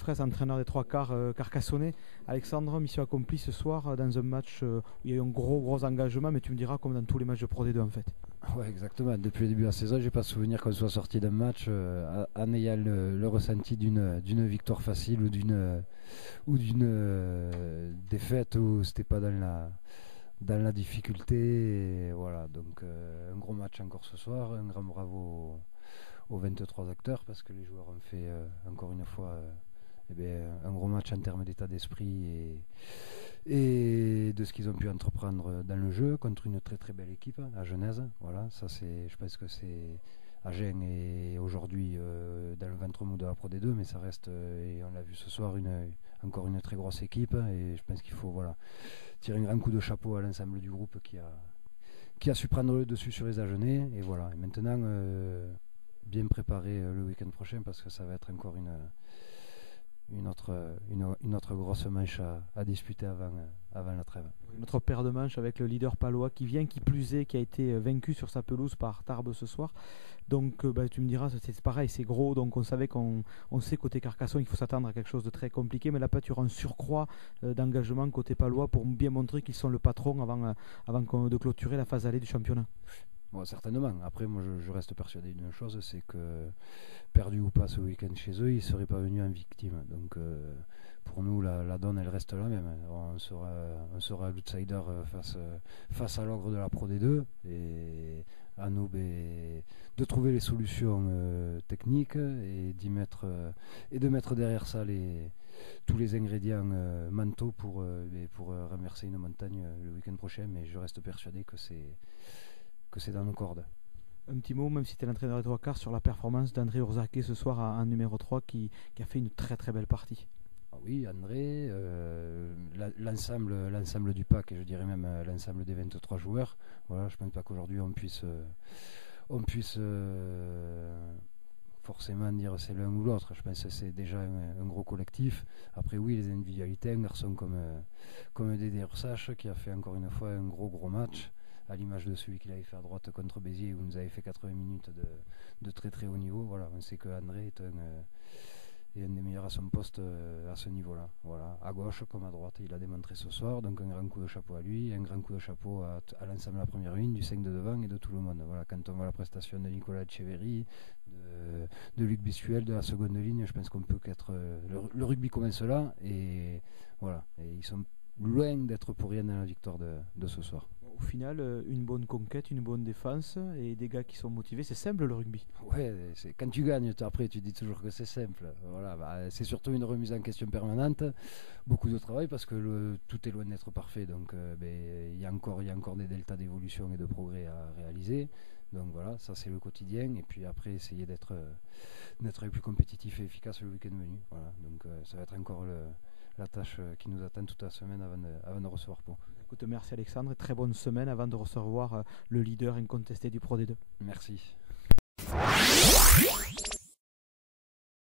Fraisse, entraîneur des trois quarts carcassonnais. Alexandre, mission accomplie ce soir dans un match où il y a eu un gros engagement, mais tu me diras comme dans tous les matchs de Pro D2 en fait. Ouais, exactement. Depuis le début de la saison, j'ai pas souvenir qu'on soit sorti d'un match en ayant le ressenti d'une victoire facile ou d'une défaite où c'était pas dans la difficulté. Et voilà, donc un gros match encore ce soir. Un grand bravo aux 23 acteurs parce que les joueurs ont fait encore une fois un gros match en termes d'état d'esprit et de ce qu'ils ont pu entreprendre dans le jeu contre une très belle équipe à Genèse. Voilà, ça c'est, je pense que c'est Agen et aujourd'hui dans le ventre mou de la Pro D2, mais ça reste, et on l'a vu ce soir, encore une très grosse équipe, et je pense qu'il faut tirer un grand coup de chapeau à l'ensemble du groupe qui a su prendre le dessus sur les Agenais. Et voilà, et maintenant bien préparer le week-end prochain parce que ça va être encore une autre grosse manche à disputer avant la trêve. Notre paire de manches avec le leader palois qui vient, qui plus est, qui a été vaincu sur sa pelouse par Tarbes ce soir. Donc tu me diras, c'est pareil, c'est gros, donc on sait côté Carcassonne il faut s'attendre à quelque chose de très compliqué, mais là tu auras un surcroît d'engagement côté palois pour bien montrer qu'ils sont le patron avant de clôturer la phase allée du championnat. Bon, certainement. Après, moi, je reste persuadé d'une chose, c'est que perdu ou pas ce week-end chez eux, ils ne seraient pas venus en victime. Donc, pour nous, la donne, elle reste la même. On sera l'outsider face à l'ogre de la Pro D2. Et à nous de trouver les solutions techniques et de mettre derrière ça tous les ingrédients mentaux pour renverser une montagne le week-end prochain. Mais je reste persuadé que c'est dans nos cordes. Un petit mot, même si tu es l'entraîneur des trois quarts, sur la performance d'André Urzaké ce soir en numéro 3 qui a fait une très belle partie. Ah oui, André, l'ensemble du pack, et je dirais même l'ensemble des 23 joueurs. Voilà, je ne pense pas qu'aujourd'hui on puisse forcément dire c'est l'un ou l'autre. Je pense que c'est déjà un gros collectif. Après oui, les individualités, un garçon comme Dédé Ursache qui a fait encore une fois un gros match, à l'image de celui qu'il avait fait à droite contre Béziers où il nous avait fait 80 minutes de très haut niveau. Voilà, on sait que André est un des meilleurs à son poste à ce niveau-là. Voilà, à gauche comme à droite, il a démontré ce soir, donc un grand coup de chapeau à lui, un grand coup de chapeau à l'ensemble de la première ligne, du 5 de devant et de tout le monde. Voilà, quand on voit la prestation de Nicolas Echeverry, de Luc Bissuel, de la seconde ligne, je pense qu'on peut qu'être... le rugby commence là, et voilà, et ils sont loin d'être pour rien dans la victoire de ce soir. Au final, une bonne conquête, une bonne défense et des gars qui sont motivés, c'est simple le rugby. Ouais, quand tu gagnes, après tu dis toujours que c'est simple. Voilà, c'est surtout une remise en question permanente, beaucoup de travail parce que tout est loin d'être parfait. Donc il y a encore des deltas d'évolution et de progrès à réaliser. Donc voilà, ça c'est le quotidien. Et puis après, essayer d'être le plus compétitif et efficace le week-end venu. Voilà, donc ça va être encore la tâche qui nous attend toute la semaine avant de recevoir Pau. Écoute, merci Alexandre et très bonne semaine avant de recevoir le leader incontesté du Pro D2. Merci.